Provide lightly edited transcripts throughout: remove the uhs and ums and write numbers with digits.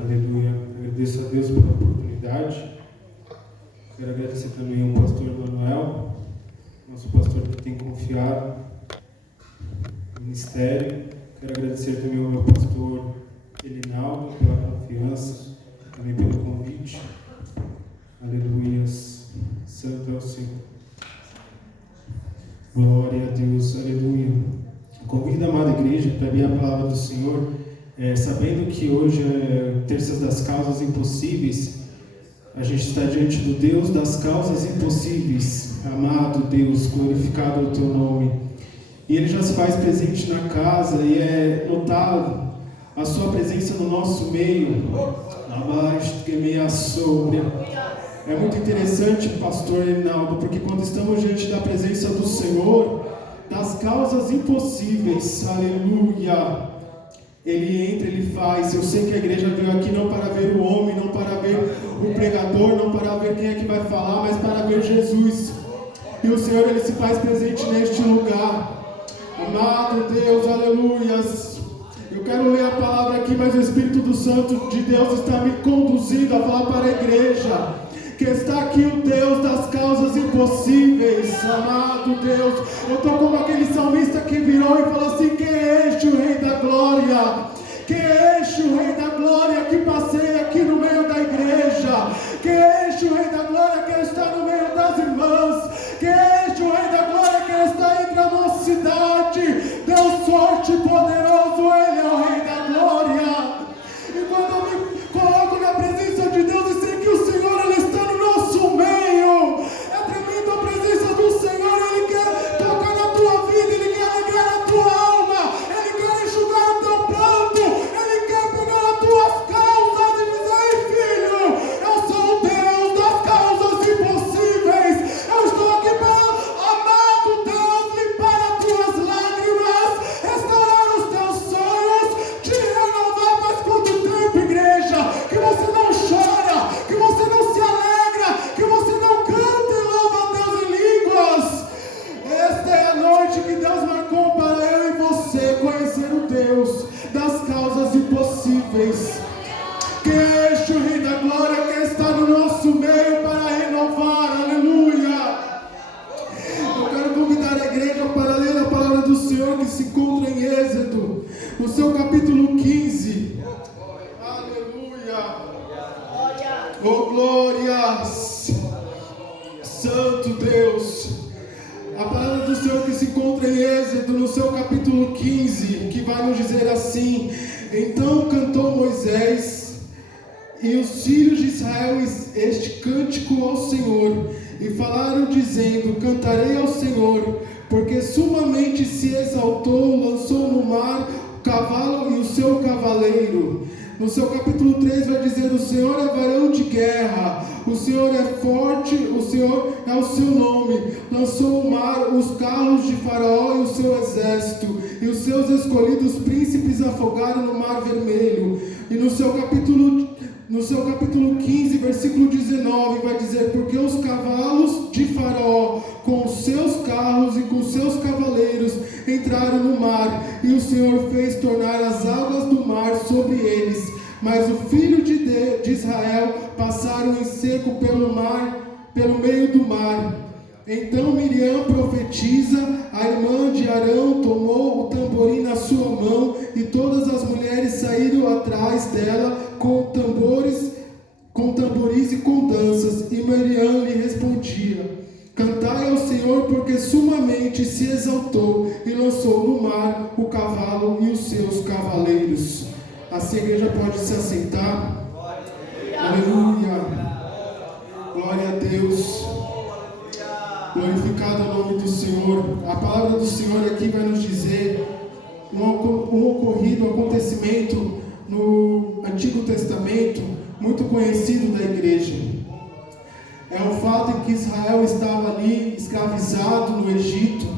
Aleluia. Agradeço a Deus pela oportunidade. Quero agradecer também ao pastor Manuel, nosso pastor que tem confiado no ministério. Quero agradecer também ao meu pastor Elinaldo pela confiança, também pelo convite. Aleluia. Santo é o Senhor. Glória a Deus. Aleluia. Convido a amada igreja para abrir a palavra do Senhor, sabendo que hoje é terças das causas impossíveis. A gente está diante do Deus das causas impossíveis. Amado Deus, glorificado é o teu nome. E Ele já se faz presente na casa e é notável a sua presença no nosso meio. Abaixo que meia sobre. É muito interessante, pastor Reinaldo, porque quando estamos diante da presença do Senhor, das causas impossíveis, aleluia, Ele entra, Ele faz. Eu sei que a igreja veio aqui não para ver o homem, não para ver o pregador, não para ver quem é que vai falar, mas para ver Jesus. E o Senhor, Ele se faz presente neste lugar. Amado Deus, aleluias. Eu quero ler a palavra aqui, mas o Espírito do Santo de Deus está me conduzindo a falar para a igreja. Que está aqui o Deus das causas impossíveis, amado Deus. Eu estou como aquele salmista que virou e falou assim: quem é este o Rei da Glória? Quem é este o Rei da Glória que passeia aqui no meio da igreja? Quem é este o Rei da Glória que está no meio das irmãs? Quem é este o Rei da Glória que está entre a mocidade? Deus forte e poderoso, Ele é o Rei da Glória. E quando eu me coloco na presença de Deus e sei que o Senhor, Ele está no nosso meio, é tremenda a presença do Senhor. Ele quer tocar na tua vida, Ele quer alegrar a tua alma, Ele quer enxugar o teu pranto, Ele quer pegar as tuas causas e dizer: ei filho, eu sou o Deus das causas impossíveis. Eu estou aqui para, amado Deus, limpar as tuas lágrimas, restaurar os teus sonhos, te renovar. Faz quanto tempo, igreja, que você não chora, que você não se alegra, que você não canta e louva a Deus em línguas? Esta é a noite que Deus marcou para eu e você conhecer o Deus das causas impossíveis. Que este o Rei da Glória que está no nosso meio para renovar, aleluia. Eu quero convidar a igreja para ler a palavra do Senhor que se encontra em Êxodo, no seu capítulo 15. Aleluia. Oh, glórias. Santo Deus. A palavra do Senhor que se encontra em Êxodo, no seu capítulo 15, que vai nos dizer assim: então cantou Moisés e os filhos de Israel este cântico ao Senhor, e falaram dizendo: cantarei ao Senhor, porque sumamente se exaltou, lançou no mar o cavalo e o seu cavaleiro. No seu capítulo 3 vai dizer: o Senhor é varão de guerra, o Senhor é forte, o Senhor é o seu nome. Lançou o mar os carros de Faraó e o seu exército, e os seus escolhidos príncipes afogaram no mar vermelho. E no seu capítulo 15, versículo 19, vai dizer: porque os cavalos de Faraó, com os seus carros e com os seus cavaleiros, entraram no mar, e o Senhor fez tornar as águas do mar sobre eles. Mas o filho de Israel passaram em seco pelo mar, pelo meio do mar. Então Miriam, profetisa, a irmã de Arão, tomou o tamborim na sua mão, e todas as mulheres saíram atrás dela com tamboris e com danças. E Miriam lhe respondia: cantai ao Senhor, porque sumamente se exaltou e lançou no mar o cavalo e os seus cavaleiros. Assim a igreja pode se assentar. Aleluia. Glória a Deus. Glorificado é o nome do Senhor. A palavra do Senhor aqui vai nos dizer um acontecimento no Antigo Testamento, muito conhecido da igreja. É o fato em que Israel estava ali escravizado no Egito.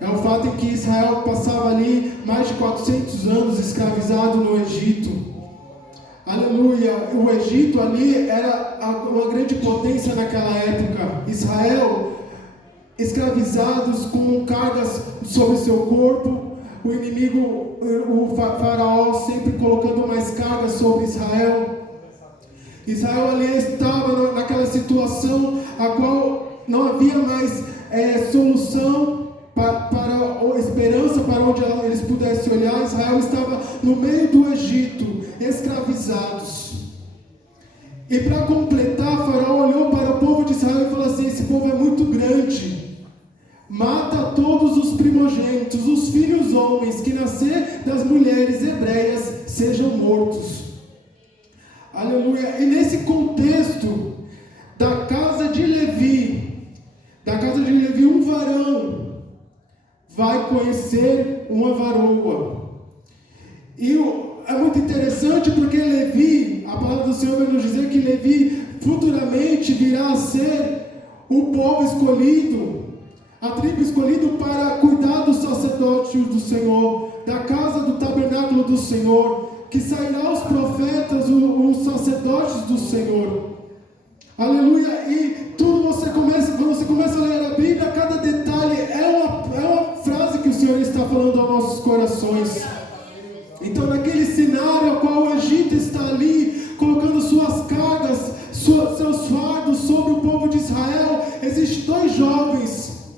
É o fato em que Israel passava ali mais de 400 anos escravizado no Egito. Aleluia. O Egito ali era uma grande potência naquela época. Israel, escravizados com cargas sobre seu corpo, o inimigo, o faraó sempre colocando mais carga sobre Israel. Israel ali estava naquela situação a qual não havia mais solução para esperança para onde eles pudessem olhar. Israel estava no meio do Egito, escravizados. E para completar, Faraó olhou para o povo de Israel e falou assim: esse povo é muito grande, mata todos os primogênitos, os filhos homens que nascer das mulheres hebreias sejam mortos. Aleluia. E nesse contexto da casa de Levi, um varão vai conhecer uma varoa. E é muito interessante porque Levi, a palavra do Senhor vai nos dizer que Levi futuramente virá a ser o povo escolhido, a tribo escolhida para cuidar dos sacerdócios do Senhor, da casa do tabernáculo do Senhor, que sairá os profetas, os sacerdotes do Senhor. Aleluia. E tudo quando você começa a ler a Bíblia, cada detalhe é uma frase que o Senhor está falando aos nossos corações. Então, naquele cenário ao qual o Egito está ali, colocando suas cargas, seus fardos sobre o povo de Israel, existem dois jovens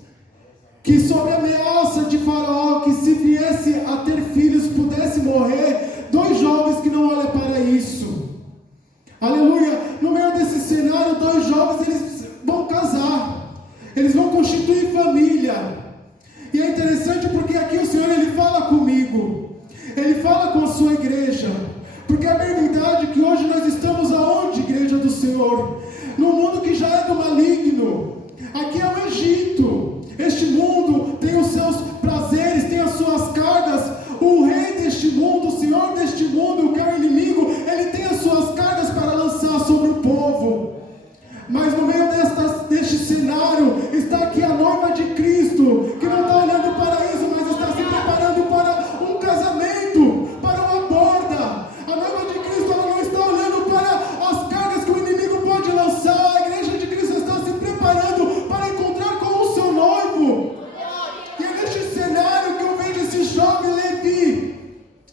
que, sob a ameaça de Faraó, que se viesse a ter filhos, pudesse morrer, dois jovens que não olham para isso. Aleluia. No meio desse cenário, dois jovens, eles vão casar, eles vão constituir família. E é interessante porque aqui o Senhor, Ele fala comigo, Ele fala com a sua igreja, porque é bem verdade que hoje nós estamos aonde, igreja do Senhor? No mundo que já é do maligno. Aqui é o Egito. Este mundo tem os seus prazeres, tem as suas cargas. O rei deste mundo, o senhor deste mundo, que é o inimigo, ele tem as suas cargas para lançar sobre o povo. Mas no meio deste cenário está aqui a noiva de Cristo, que não está olhando para isso, mas está se preparando para um casamento, para uma borda. A noiva de Cristo, ela não está olhando para as cargas que o inimigo pode lançar. A igreja de Cristo está se preparando para encontrar com o seu noivo. E é neste cenário que eu vejo esse jovem Levi.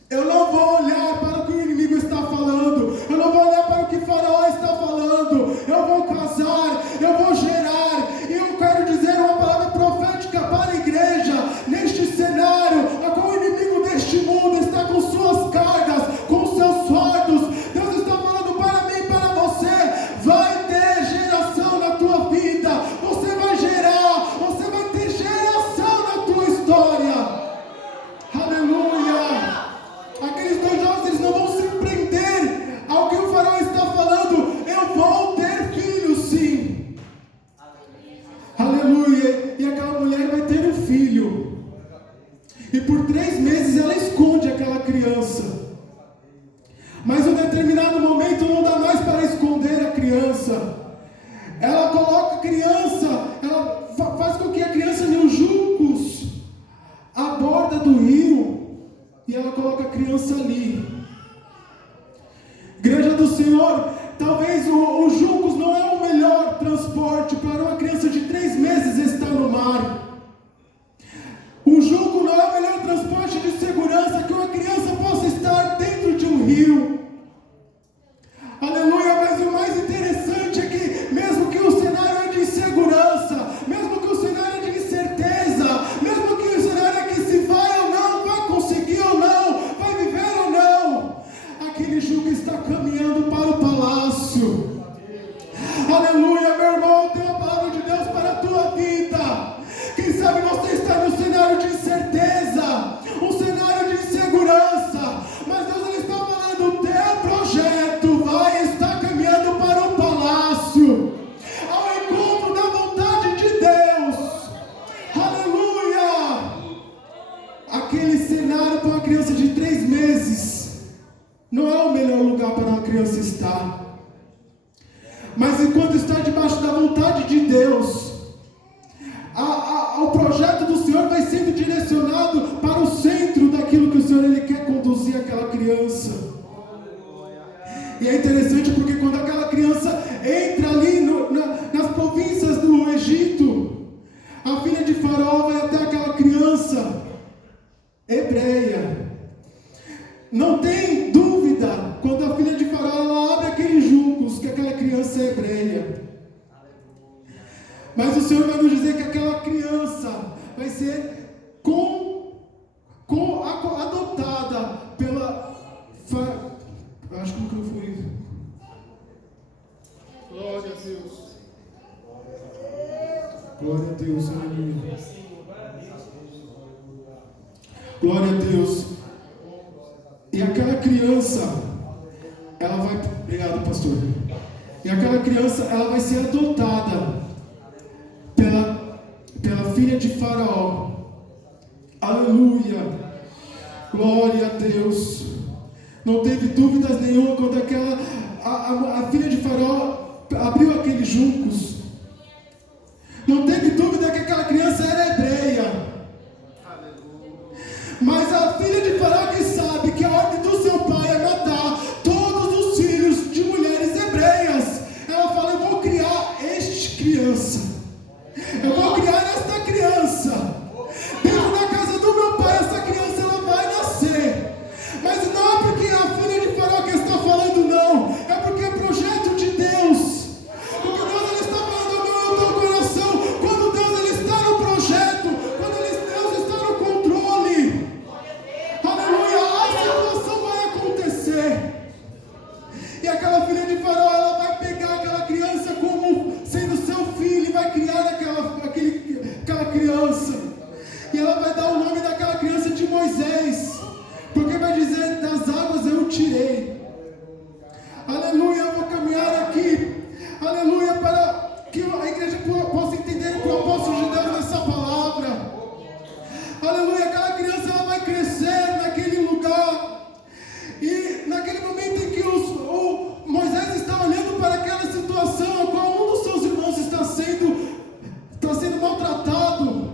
Eu não vou olhar para o que o inimigo está falando, eu não vou olhar para o que Faraó está falando. Eu vou casar, eu vou gerar. E eu quero dizer uma palavra profética para a igreja. Neste cenário, a qual o inimigo deste mundo está com suas cargas, com seus fardos, Deus está falando para mim e para você: vai ter geração na tua vida, você vai gerar, você vai ter geração na tua história. Aleluia. Aqueles dois jovens, eles não vão se prender ao que o Faraó está falando. Eu vou ter filhos, sim. Aleluia. E aquela mulher vai ter um filho. E por 3 meses ela esconde aquela criança. Mas em um determinado momento não dá mais para esconder a criança. Ela coloca a criança, ela faz com que a criança nem os juncos à borda do rio. E ela coloca a criança ali. Igreja do Senhor, talvez os juncos não é o melhor transporte para uma criança de 3 meses estar no mar. O junco não é o melhor transporte de segurança que uma criança possa estar dentro de um rio. Aleluia. Mas o mais interessante é que mesmo que o cenário é de insegurança, mesmo que o cenário é de incerteza, mesmo que o cenário é que se vai ou não, vai conseguir ou não, vai viver ou não, aquele jugo está caminhando para o palácio. Aleluia, meu irmão, tem uma palavra de Deus para a tua vida. Quem sabe você está no cenário de incerteza, um cenário de insegurança, mas Deus, Ele está falando: o teu projeto vai estar caminhando para o palácio, ao encontro da vontade de Deus. Aleluia. Aquele cenário para uma criança de 3 meses não é o melhor lugar para uma criança estar. Mas enquanto está debaixo da vontade de Deus, o projeto do Senhor vai sendo direcionado para o centro daquilo que o Senhor, Ele quer conduzir aquela criança. E é interessante porque quando aquela criança entra ali nas províncias do Egito, a filha de Faraó vai até aquela criança hebreia. o Senhor vai nos dizer que aquela criança vai ser adotada pela... Acho que eu fui... Glória a Deus. Glória a Deus, aleluia. Glória a Deus. E aquela criança, ela vai... Obrigado, pastor. E aquela criança, ela vai ser adotada pela filha de Faraó. Aleluia. Glória a Deus. Não teve dúvidas nenhuma quando a filha de Faraó abriu aqueles juncos. Não teve dúvida que aquela criança era hebreia. Mas a filha de Faraó, que sabe que a ordem do seu pai é matar todos os filhos de mulheres hebreias, ela fala: eu vou criar criança. Eu vou criar esta criança. Dentro da casa do meu pai, essa criança ela vai nascer. Mas não é porque a filha de Faraó que está falando, não. É porque é projeto de Deus. Porque Deus ele está falando ao meu e ao teu coração. Quando Deus ele está no projeto, quando Deus está no controle. Aleluia, a situação vai acontecer. E aquela filha de Faraó, ela vai pegar aquela criança como sendo seu filho e vai criar aquela criança. E ela vai dar o nome daquela criança de Moisés, porque vai dizer: das águas eu o tirei. Aleluia, eu vou caminhar aqui, aleluia, para que a igreja possa entender o propósito de Deus nessa palavra. Aleluia, aquela criança ela vai crescer naquele lugar. E naquele momento em que Moisés está olhando para aquela situação, a qual um dos seus irmãos está sendo maltratado,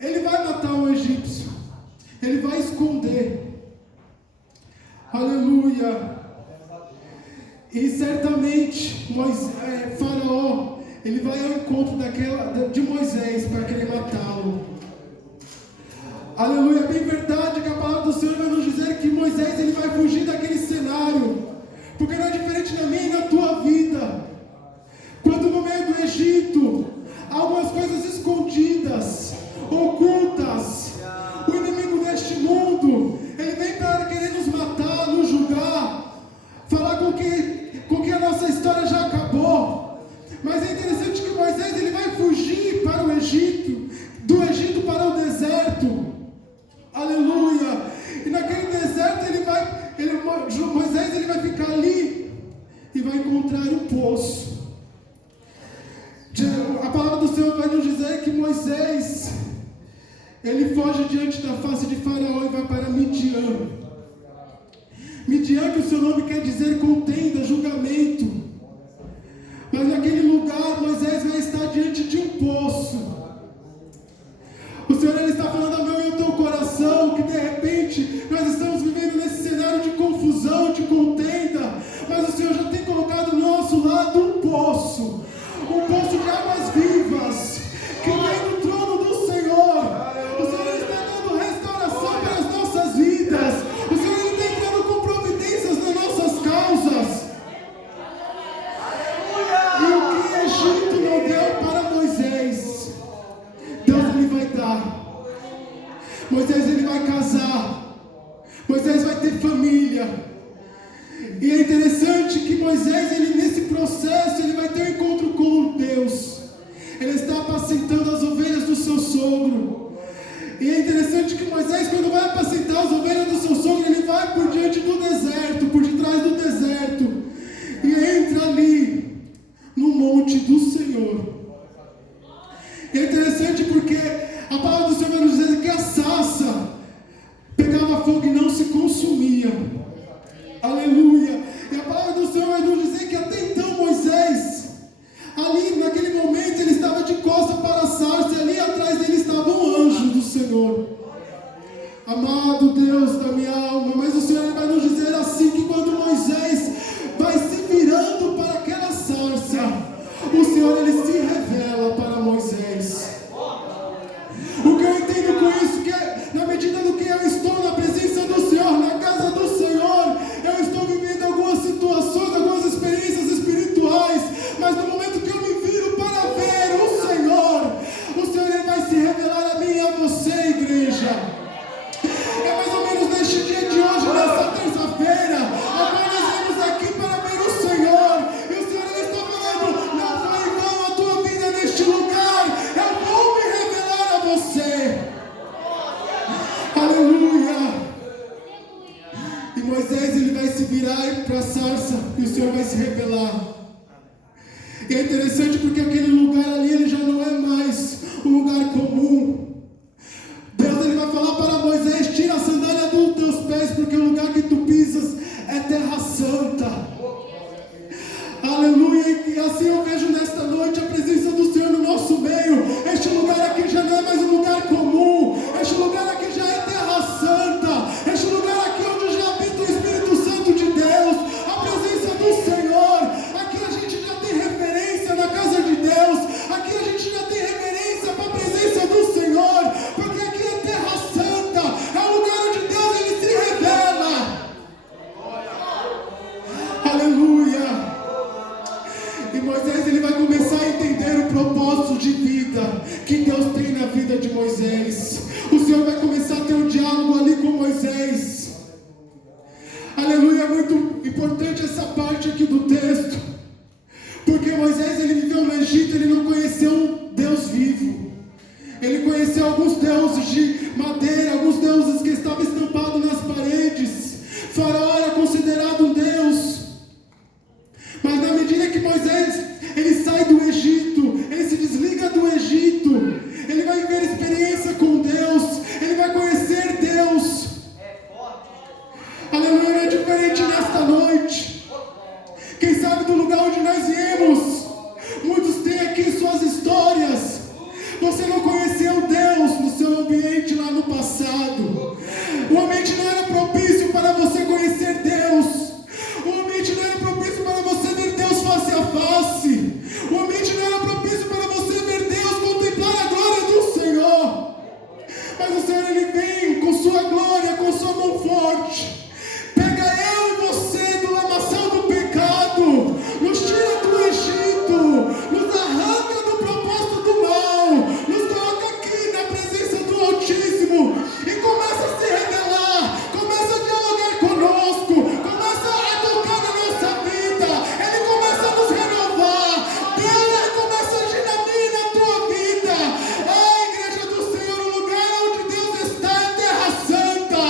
ele vai matar o egípcio, ele vai esconder. Aleluia. E certamente Faraó, ele vai ao encontro de Moisés para querer matá-lo. Aleluia, é bem verdade que a palavra do Senhor vai nos dizer que Moisés ele vai fugir daquele cenário, porque não é diferente na minha e na tua vida. Quando no meio do Egito há algumas coisas escondidas, ocultas, o inimigo deste mundo ele vem para querer nos matar, nos julgar, falar com que a nossa história já acabou. Mas é interessante que Moisés ele vai fugir para o Egito, do Egito para o deserto. Aleluia. E naquele deserto Moisés ele vai ficar ali e vai encontrar um poço. A palavra do Senhor vai nos dizer que Moisés ele foge diante da face de Faraó e vai para Midian. Midian, que o seu nome quer dizer contenda, julgamento. Mas naquele lugar Moisés vai estar diante de um poço. O Senhor ele está falando ao meu e ao teu coração que de repente nós estamos vivendo nesse cenário de confusão, de contenda, mas o Senhor já tem colocado do nosso lado um poço de águas vivas, que vem do trono do Senhor. O Senhor está dando restauração para as nossas vidas. O Senhor está entrando com providências nas nossas causas. E o que Egito não deu para Moisés, Deus ele vai dar. Moisés ele vai casar. Moisés vai ter família. E é interessante que Moisés, ele nesse processo, ele vai ter um encontro com Deus. se revelar. E é interessante porque aquele lugar ali, ele já não é mais um lugar comum. Deus, ele vai falar para Moisés: tira a sandália dos teus pés, porque o lugar que tu pisas é terra santa. Aleluia. E assim eu vejo nesta noite a presença do Senhor no nosso meio. Este lugar aqui já não é mais um lugar comum. Este lugar aqui já é terra santa. Este lugar aqui onde já habita o Espírito Santo de Deus, a presença do Senhor. Aqui a gente já tem referência na casa de Deus. Aqui a gente já tem referência para a presença do Senhor, porque aqui é terra santa. É o lugar onde Deus, ele se revela. Aleluia. E Moisés, ele vai começar a entender o propósito de vida que Deus tem na vida de Moisés. O Senhor vai começar a ter um diálogo ali com Moisés. Aleluia. É muito importante essa parte aqui do texto, porque Moisés, ele viveu no Egito, ele não conheceu um Deus vivo. Ele conheceu alguns deuses de madeira, alguns deuses que estavam estampados nas paredes. Faraó era considerado um Deus. Mas na medida que Moisés, ele sai do Egito, ele se desliga do Egito, ele vai viver experiência com Deus, ele vai conhecer Deus. Aleluia. É diferente nesta noite. Quem sabe do lugar onde nós viemos, muitos têm aqui suas histórias. Você não conheceu Deus no seu ambiente lá no passado. O ambiente não era propício para você conhecer Deus. O ambiente não era propício para você ver Deus face a face. O ambiente não era propício para você ver Deus, contemplar a glória do Senhor. Mas o Senhor, ele vem com sua glória, com sua mão forte. Pega eu e você do lamaçal do pecado, nos tira do Egito, nos arranca do propósito do mal, nos coloca aqui na presença do Altíssimo e começa a se revelar, começa a dialogar conosco, começa a tocar na nossa vida. Ele começa a nos renovar. Deus, ele começa a agir na minha e na tua vida. A igreja do Senhor, o lugar onde Deus está é terra santa.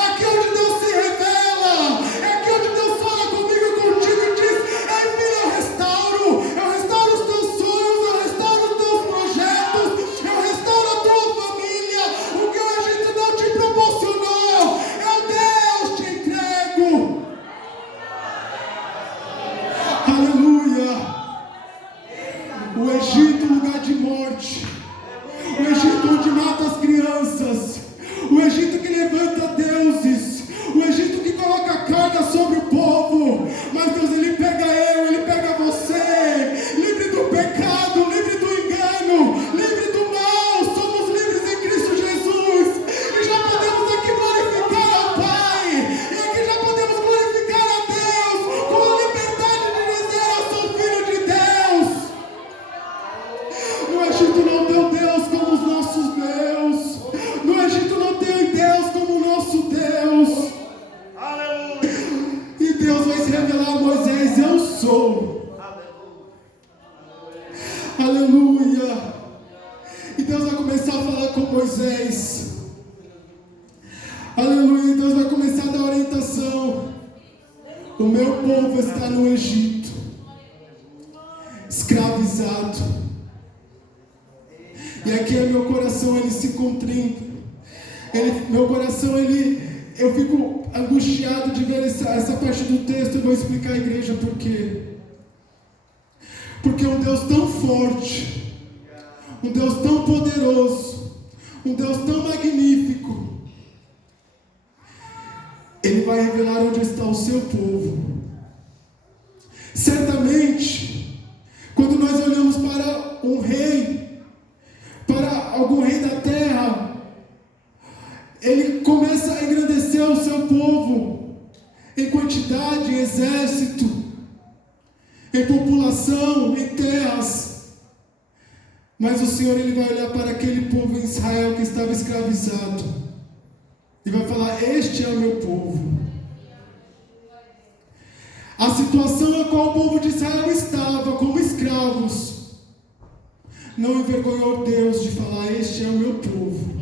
Aqui onde Deus se revela, é aqui onde Deus fala comigo e contigo e diz: ei filho, eu restauro os teus sonhos, eu restauro os teus projetos, eu restauro a tua família. O que o Egito não te proporcionou, eu, Deus, te entrego. Aleluia. O Egito, lugar de morte. O Egito onde mata as crianças. O Egito que levanta deuses. O Egito que coloca carga sobre o povo. Mas Deus, ele pega eu, ele pega você. Livre do pecado, livre do engano, livre do mal. Somos livres em Cristo Jesus. E já podemos aqui glorificar ao Pai. E aqui já podemos glorificar a Deus com a liberdade de dizer: eu sou filho de Deus. No Egito não tem Deus como os nossos Deus. No Egito não tem Deus como o nosso Deus. E Deus vai se revelar a Moisés: eu sou. Aleluia. E Deus vai começar a falar com Moisés. Aleluia. E Deus vai começar a dar orientação. O meu povo está no Egito, escravizado. E aqui é meu coração, ele se contrita. Meu coração, eu fico angustiado de ver essa parte do texto. Eu vou explicar à igreja por quê. Porque um Deus tão forte, um Deus tão poderoso, um Deus tão magnífico, ele vai revelar onde está o seu povo. Certamente, quando nós olhamos para um rei, para algum rei da terra, ele começa a engrandecer o seu povo em quantidade, em exército, em população, em terras. Mas o Senhor, ele vai olhar para aquele povo em Israel que estava escravizado e vai falar: este é o meu povo. A situação a qual o povo de Israel estava como escravos não envergonhou Deus de falar: este é o meu povo.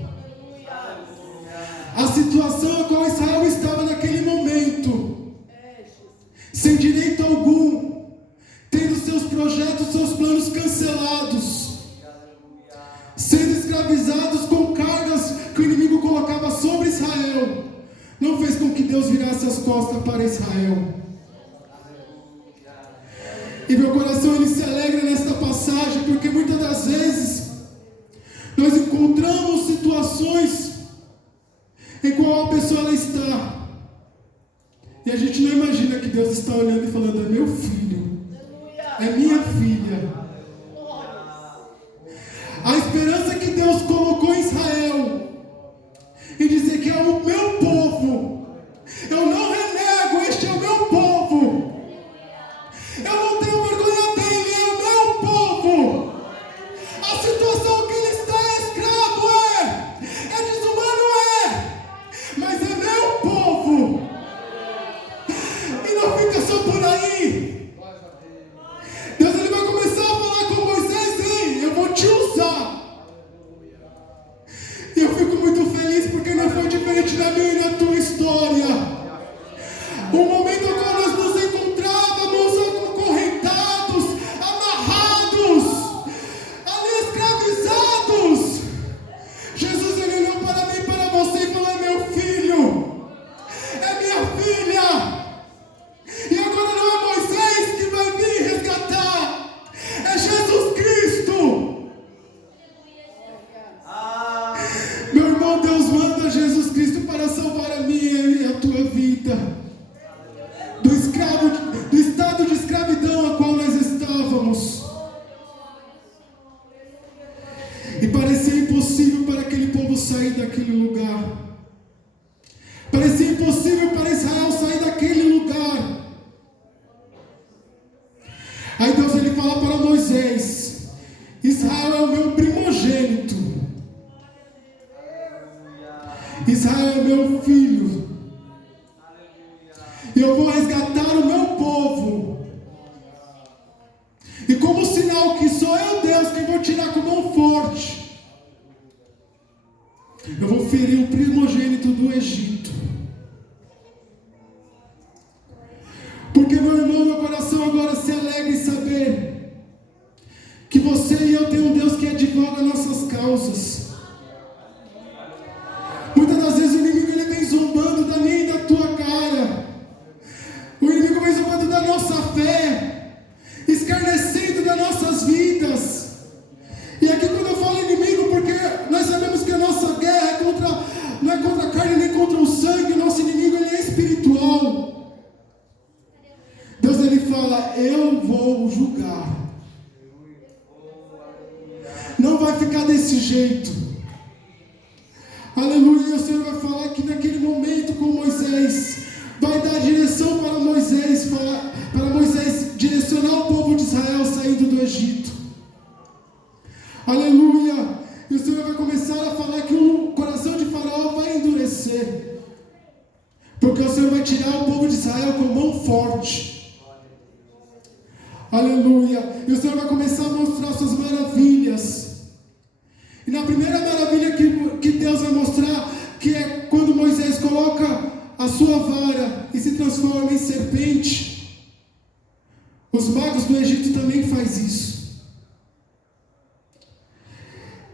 A situação a qual Israel estava naquele momento, sem direito algum, projetos, seus planos cancelados, sendo escravizados com cargas que o inimigo colocava sobre Israel, não fez com que Deus virasse as costas para Israel. E meu coração ele se alegra nesta passagem, porque muitas das vezes nós encontramos situações em qual a pessoa ela está, e a gente não imagina que Deus está olhando e falando: é meu filho, é minha filha. A esperança que Deus colocou em Israel, e dizer que é o meu povo, eu não renego, este é o meu povo, eu não tenho vergonha dele, é o meu povo. A situação que ele está é escravo, é desumano, mas é meu povo. E não fica só por aí. Deus ele vai começar a falar com Moisés: ei, eu vou te usar. E eu fico muito feliz, porque não foi diferente da minha e da tua história. O momento em qual nós nos encontrávamos acorrentados, amarrados, ali escravizados, Jesus ele olhou para mim e para você e falou: é meu filho, é minha filha. E agora não é Moisés que vai vir resgatar, é Jesus Cristo. Meu irmão, Deus manda Jesus Cristo para salvar a minha e a tua vida do estado de escravidão a qual nós estávamos. E parecia impossível para aquele povo sair daquele lugar. Parecia impossível para Israel sair daquele lugar. Aí Deus ele fala para Moisés: Israel é o meu primogênito, Israel é meu filho, e eu vou resgatar o meu povo. E como sinal que sou eu Deus quem vou tirar com mão forte, eu vou ferir o primogênito do Egito. Porque, meu irmão, meu coração agora se alegra em saber que você e eu tem um Deus que advoga nossas causas. Muitas das vezes o inimigo ele vem zombando da minha e da tua cara. O inimigo vem zombando da nossa fé, escarnecendo das nossas vidas. E aqui quando eu falo inimigo, porque nós sabemos que a nossa guerra não é contra a carne nem contra o sangue. O nosso inimigo ele é espiritual. Deus ele fala: eu vou julgar. Não vai ficar desse jeito. Aleluia. E o Senhor vai falar que naquele momento com Moisés, vai dar direção para Moisés, para Moisés direcionar o povo de Israel saindo do Egito. Aleluia. E o Senhor vai começar a falar que o coração de Faraó vai endurecer, porque o Senhor vai tirar o povo de Israel com mão forte. Aleluia. E o Senhor vai começar a mostrar suas maravilhas. E na primeira maravilha que Deus vai mostrar, que é quando Moisés coloca a sua vara e se transforma em serpente. Os magos do Egito também fazem isso.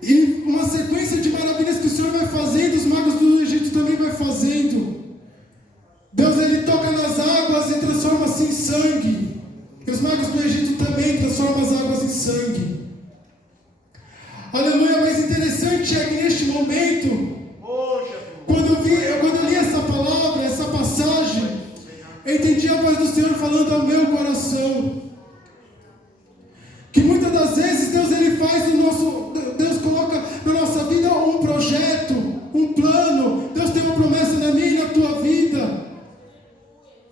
E uma sequência de maravilhas que o Senhor vai fazendo, os magos do Egito também vai fazendo. Deus ele toca nas águas e transforma-se em sangue. E os magos do Egito também transformam as águas em sangue. Aleluia. Mas interessante é que neste momento, quando eu li essa palavra, essa passagem, eu entendi a voz do Senhor falando ao meu coração. Que muitas das vezes Deus ele faz Deus coloca na nossa vida um projeto, um plano. Deus tem uma promessa na minha e na tua vida.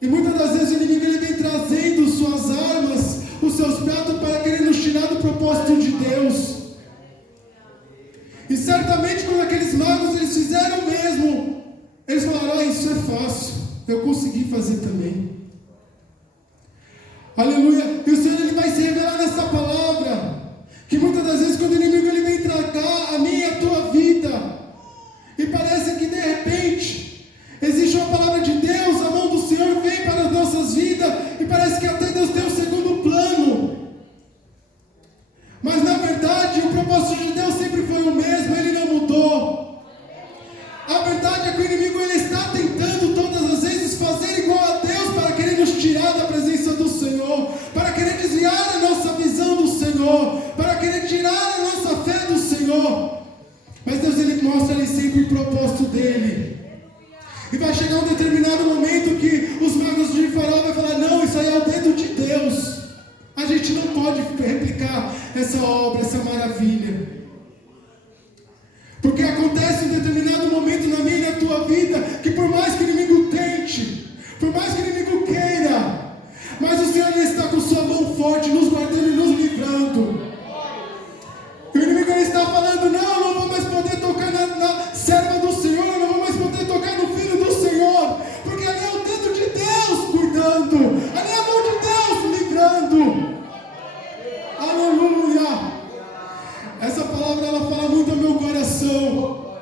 E muitas das vezes o inimigo ele vem trazendo suas armas, os seus pratos, para querer nos tirar do propósito de Deus. E certamente quando aqueles magos eles fizeram mesmo, eles falaram: isso é fácil, eu consegui fazer também. Aleluia. E o Senhor ele vai se revelar nessa palavra, que muitas das vezes quando o inimigo ele vem tragar a minha e a tua vida, e parece que de repente existe uma palavra de Deus, a mão do Senhor vem para as nossas vidas, e parece que até Deus tem um segundo plano. Senhor, para querer tirar a nossa fé do Senhor. Mas Deus, Ele mostra ali sempre o propósito dEle. E vai chegar um determinado momento que os magos de Faraó vão falar: não, isso aí é o dedo de Deus. A gente não pode replicar essa obra, essa maravilha. Porque acontece um determinado momento na minha e na tua vida que por mais que o inimigo tente, por mais que o inimigo queira, mas o Senhor está com sua mão forte, nos guardando e nos livrando. E o inimigo está falando: não vou mais poder tocar na serva do Senhor, não vou mais poder tocar no filho do Senhor, porque ali é o dedo de Deus cuidando, ali é a mão de Deus livrando. Aleluia! Essa palavra ela fala muito ao meu coração,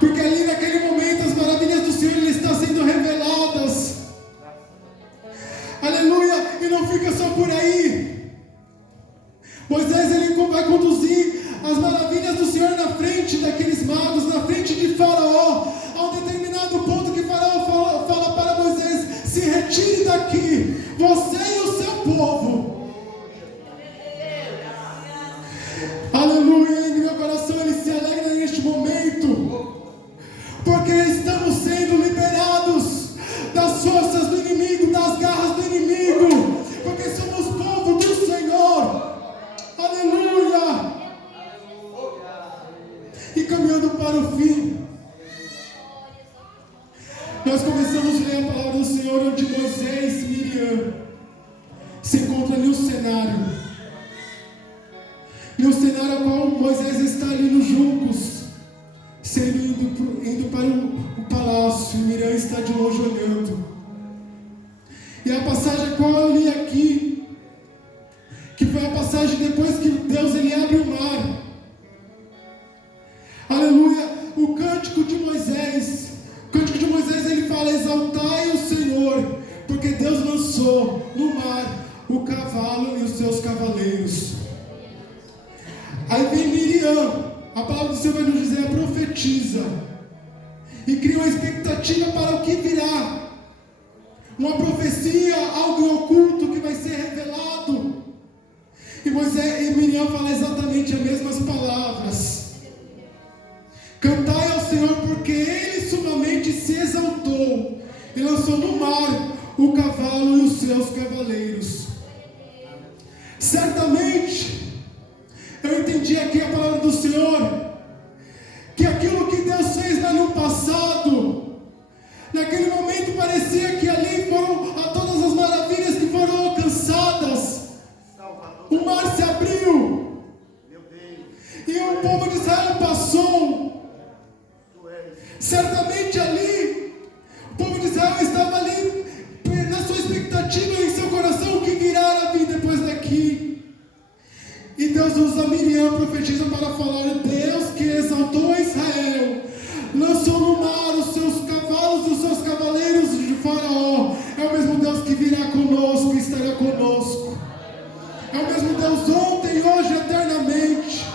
porque ali naquele momento as maravilhas do Senhor estão sendo reveladas. Aleluia! E não fica só por aí. Moisés ele vai conduzir as maravilhas do Senhor na frente daqueles magos, na frente de Faraó, a um determinado ponto que Faraó fala para Moisés: se retire daqui, você e o seu povo. Aleluia, em meu coração ele se alegra neste momento, porque estamos sendo liberados das forças do inimigo, das garras do inimigo, porque somos povo do Senhor. Aleluia! E caminhando para o fim, nós começamos a ler a palavra do Senhor, onde Moisés e Miriam se encontram no cenário. No cenário ao qual Moisés está ali nos juncos, indo para o palácio, e Miriam está de longe olhando. E a passagem a qual eu li aqui, que foi a passagem depois que Deus ele abre o mar. Aleluia! O cântico de Moisés ele fala: exaltai o Senhor, porque Deus lançou no mar o cavalo e os seus cavaleiros. Aí vem Miriam, a palavra do Senhor vai nos dizer, profetiza, e cria uma expectativa para o que virá, uma profecia, algo oculto que vai ser revelado. E Miriam fala exatamente as mesmas palavras: cantai ao Senhor, porque Ele sumamente se exaltou e lançou no mar o cavalo e os seus cavaleiros. Certamente eu entendi aqui a palavra do Senhor, que aquilo que Deus fez lá no passado, naquele momento parecia que ali foram todas as maravilhas que foram alcançadas. O mar se abriu, e o povo de Israel passou. Certamente ali, o povo de Israel estava ali, na sua expectativa em seu coração, o que virá a vir depois daqui. E Deus usa Miriam, profetiza, para falar: Deus que exaltou Israel, lançou no mar os seus cavalos e os seus cavaleiros de Faraó, é o mesmo Deus que virá conosco e estará conosco. É o mesmo Deus ontem, hoje, eternamente.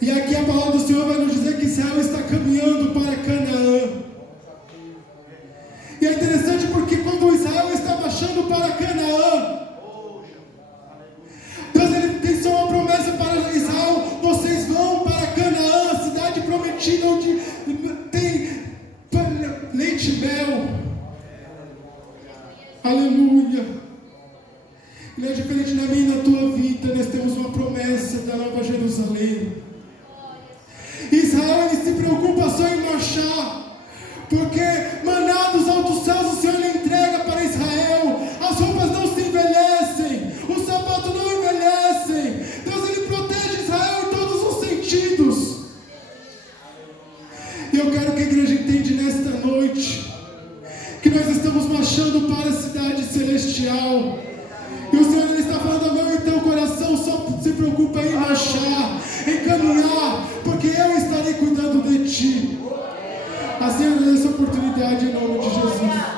E aqui a palavra do Senhor vai nos dizer que Israel está caminhando para Canaã. E é interessante porque quando Israel está marchando para Canaã, Deus ele tem só uma promessa para Israel: vocês vão para Canaã, a cidade prometida, onde tem leite e mel. Aleluia! Não é diferente na minha e na tua vida. Nós temos uma promessa da Nova Jerusalém. Israel ele se preocupa só em marchar, porque maná dos altos céus o Senhor lhe entrega para Israel. As roupas não se envelhecem, os sapatos não envelhecem. Deus ele protege Israel em todos os sentidos. E eu quero que a igreja entenda nesta noite que nós estamos marchando para a cidade celestial. E o Senhor ele está falando ao meu e teu coração: só se preocupa em marchar, em caminhar, porque eu estarei cuidando de ti. Assim eu agradeço a oportunidade em nome de Jesus.